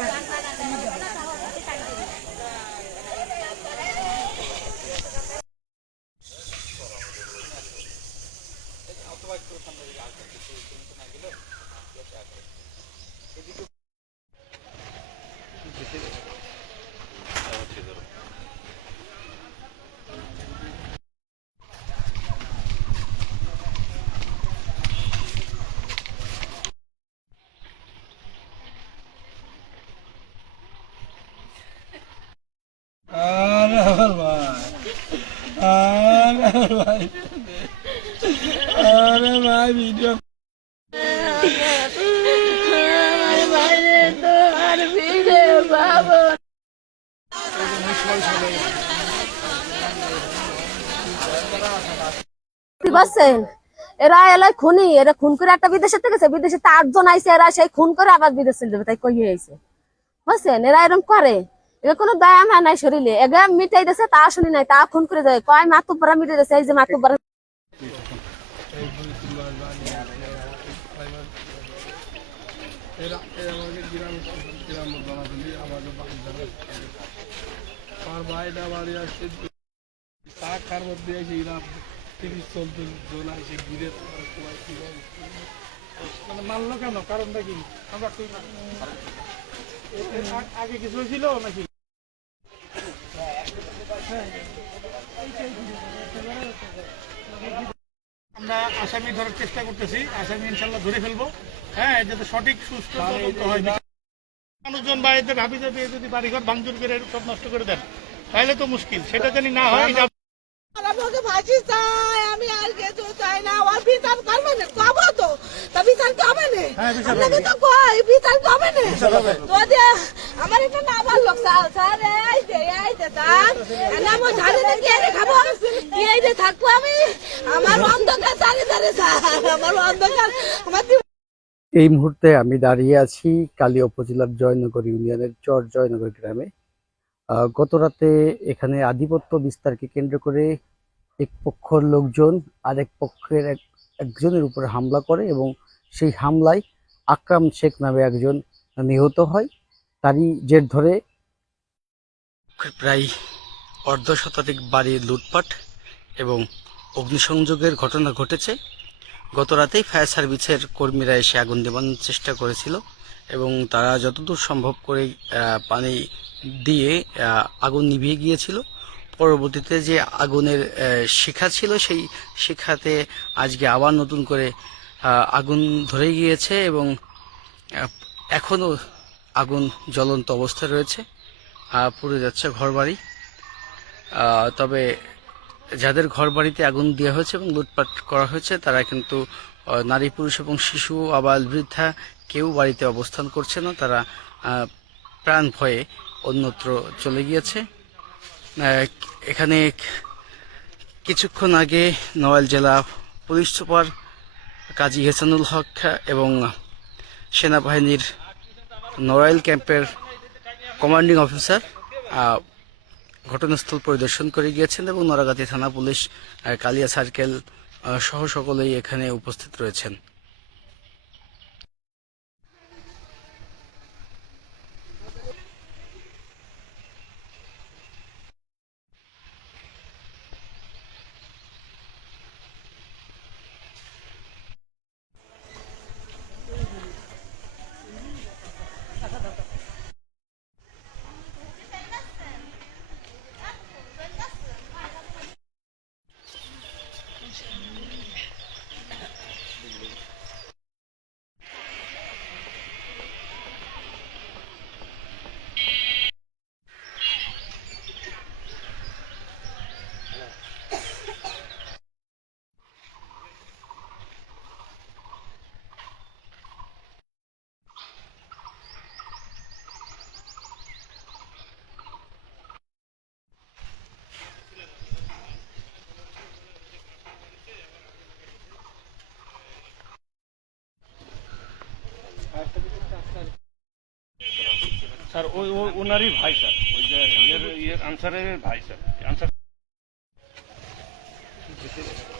अरे भाई वीडियो বুঝছেন এরা এলাই খুনি এরা খুন করে একটা বিদেশে থেকে বিদেশে 8 জন আইছে এরা সেই খুন করে আবার বিদেশ চলে যাবে তাই কই আইছে বুঝছেন এরা এরকম করে এরা কোনো দয়া মায়া নাই শরীরে এগা মিটাই দিয়েছে তা শুনি নাই তা খুন করে যায় কয় মাতুব্বরা মিটাই দিয়েছে এই যে মাতুব্বরা মানলো কেন কারণটা কি আমরা আগে কিছু ছিল নাকি আমরা আসামি ধরার চেষ্টা করতেছি আসামি ইনশাল্লাহ ধরে ফেলবো হ্যাঁ যাতে সঠিক সুস্থ হয় মানুষজন বাড়িতে ভাবি যাবে যদি বাড়িঘর ভাঙচুর করে সব নষ্ট করে দেন তাহলে তো মুশকিল সেটা জানি না হয় ফাঁসি চাই আমি আর কিছু চাই না ওর বিচার করবে না কব তো তা বিচার কবে না আপনাকে তো কই বিচার কবে না তো যে আমার এটা না ভালো লোক স্যার এই যে স্যার আমি ঝাড়ে না কি খাবো কি এই যে থাকবো আমি আমার অন্ধকার চারিধারে স্যার আমার অন্ধকার আমার এই মুহূর্তে আমি দাঁড়িয়ে আছি কালিয়া উপজেলার জয়নগর ইউনিয়নের চর জয়নগর গ্রামে। গত রাতে এখানে আধিপত্য বিস্তারকে কেন্দ্র করে এক পক্ষের লোকজন আরেক পক্ষের একজনের উপরে হামলা করে এবং সেই হামলায় আকরাম শেখ নামে একজন নিহত হয়। তারই জের ধরে প্রায় অর্ধশতাধিক বাড়ি লুটপাট এবং অগ্নিসংযোগের ঘটনা ঘটেছে। গত রাতেই ফায়ার সার্ভিসের কর্মীরা এসে আগুন নেভানোর চেষ্টা করেছিল এবং তারা যতদূর সম্ভব করে পানি দিয়ে আগুন নিভিয়ে গিয়েছিল। পরবর্তীতে যে আগুনের শিখা ছিল সেই শিখাতে আজকে আবার নতুন করে আগুন ধরে গিয়েছে এবং এখনও আগুন জ্বলন্ত অবস্থায় রয়েছে, পুড়ে যাচ্ছে ঘরবাড়ি। তবে যাদের ঘরবাড়িতে আগুন দেওয়া হয়েছে এবং লুটপাট করা হয়েছে তারা কিন্তু নারী পুরুষ এবং শিশু আবাল বৃদ্ধা কেউ বাড়িতে অবস্থান করছে না, তারা প্রাণ ভয়ে অন্যত্র চলে গিয়েছে। এখানে কিছুক্ষণ আগে নড়াইল জেলা পুলিশ সুপার কাজী হেসানুল হক এবং সেনাবাহিনীর নড়াইল ক্যাম্পের কমান্ডিং অফিসার ঘটনাস্থল পরিদর্শন করে গিয়েছেন এবং নড়াগাতি থানা পুলিশ কালিয়া সার্কেল সহ সকলেই এখানে উপস্থিত রয়েছেন। স্যার ওই ওনারই ভাই স্যার ওই যে আনসারের ভাই স্যার আনসার